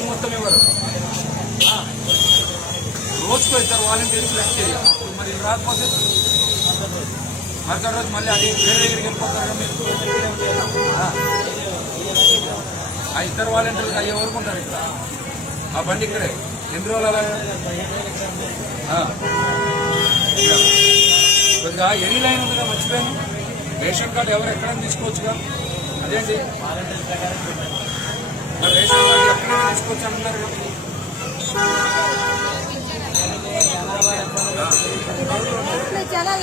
Work మొత్తం ఇవ్వరు. రోజుకు వెళ్తారు వాలంటీర్స్ లెక్క మరి రాకపోతే మరొక రోజు మళ్ళీ అది వేరే దగ్గరికి వెళ్ళిపోతారు. ఆ ఇద్దరు వాలంటీర్లకు అయ్యే వరకు ఉంటారు ఇక్కడ. ఆ బండి ఇక్కడే. ఎన్ని రోజులు కొద్దిగా ఎన్ని లైన్ ఉందిగా మర్చిపోయాను. రేషన్ కార్డు ఎవరు ఎక్కడైనా తీసుకోవచ్చుగా? అదేంటి? మరి రేషన్ కార్డు ఎక్కడైనా తీసుకోవచ్చు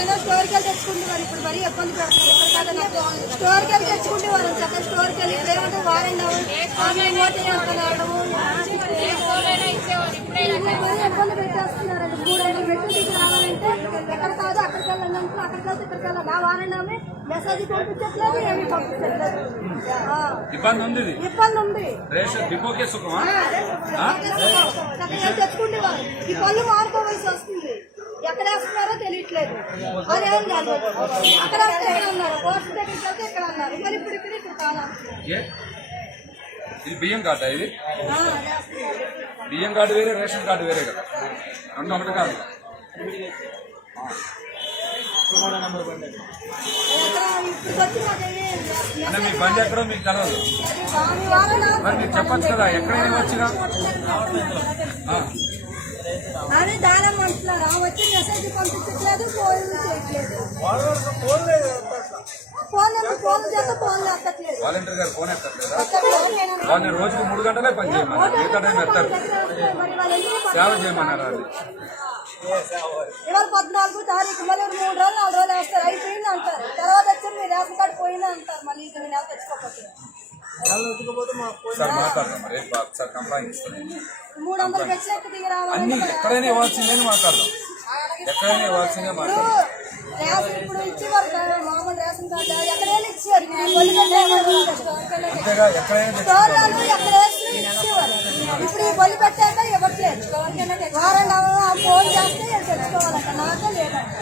ఏదో స్టోర్కి వెళ్ళి తెచ్చుకుంటున్నారు. ఇప్పుడు మరీ ఇబ్బంది పెడుతున్నారు. స్టోర్కి వెళ్ళి తెచ్చుకుంటేవారు చక్కగా స్టోర్కి వెళ్ళి లేదంటే ఏమంటే వారండి ఆన్లైన్ ఓటీ చేస్తున్నారు ఇబ్బంది పెట్టేస్తున్నారండి మూడు వందలు పెట్టి తీసుకు రావాలంటే ఎక్కడ కాదు అక్కడికి వెళ్ళండి అంటే అక్కడికి వెళ్తే ఇక్కడికి వెళ్ళాలి ఆ వారండి మెసేజ్ పంపించట్లేదు ఏమీ పంపించట్లేదు. ఆ, ఇబ్బంది ఉంది ఇది ఇబ్బంది ఉంది రేషన్ డిపోకే సుఖమా చక్కగా తెచ్చుకుంటేవారు ఈ పళ్ళు మానుకోవాల్సి వస్తుంది. ఎక్కడ వేస్తున్నారో తెలియట్లేదు. అదేం కాదు. అక్కడ వేస్తే ఇక్కడ ఉన్నారు పోస్ట్ దగ్గరికి వెళ్తే ఇక్కడ ఉన్నారు మరి ఇప్పుడు ఇక్కడ ఇక్కడ కాదా? ఏ? ఇది బియ్యం కార్డా ఇది? ఆ. బియ్యం కార్డు వేరే రేషన్ కార్డు వేరే కదా. రెండు ఒకటి కాదు ఎక్కడ ఇప్పుడు వచ్చి మాకేమీ అంటే మీ బండి ఎక్కడో మీకు తెలియదు వారనా? మరి మీరు చెప్పొచ్చు కదా ఎక్కడైనా వచ్చినా. ఆ. అదే దానం అంటున్నారు. వచ్చి మెసేజ్ పంపించట్లేదు ఫోన్ చేయట్లేదు. ఫోన్ ఎందుకు ఫోన్ చేస్తే ఫోన్ ఎత్తట్లేదు? వాలంటీర్ గారు ఫోన్ ఎత్తట్లేదా? రోజుకు మూడు గంటలే పని చేయమన్నారు. మిగతా టైం ఎత్తారు సేవ చేయమన్నారు అది ఇవాళ పద్నాలుగు తారీఖు మళ్ళీ మూడు రోజులు నాలుగు రోజులు వేస్తారు. అయిపోయింది అంటారు. తర్వాత వచ్చి మీ రేషన్ కార్డు పోయింది అంటారు మళ్ళీ ఇది మీరు ఎలా తెచ్చుకోకపోతే సార్ మాట్లాడదాం మరి ఏం బాగా సార్ కంప్లైంట్ ఇస్తాను. మూడు వందలు పెంచినట్టు దిగి అన్ని రావాలంటే ఎక్కడైనా ఇవ్వాల్సిందే మాట్లాడదాం. ఎక్కడైనా ఇవ్వాల్సిందే ఇప్పుడు మాట్లాడదాం రేషన్ ఇప్పుడు ఇచ్చేవారు కదా, మామూలు రేషన్ కార్డు ఎక్కడైనా ఇచ్చేవారు? ఇప్పుడు ఈ బొల్లి పెట్టేవారు. అంతేగా ఎక్కడైనా తెచ్చు- స్టోర్లలో ఎక్కడ వేసినా ఇచ్చేవారు. ఇప్పుడు ఈ బొల్లి పెట్టాక ఇవ్వట్లేదు. వారం ఆ ఫోన్ చేస్తే తెచ్చుకోవాలంట. నాకే లేదంట.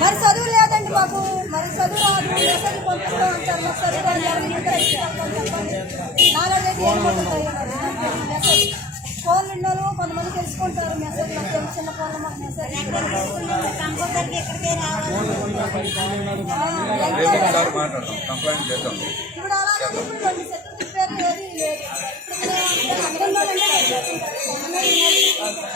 మరి చదువు లేదండి మాకు మరి చదువు రాదు మెసేజ్ పంపిస్తాం అంటారు మాకు చదువు ఫోన్ కొంతమంది తెలుసుకుంటారు మెసేజ్ నాకు చిన్న ఫోన్లో మాకు మెసేజ్ కంపల్సరీ ఎక్కడికే ఇప్పుడు అలాగే ఇప్పుడు రెండు సెట్లు తిప్పారు ఏది లేదు ఇప్పుడు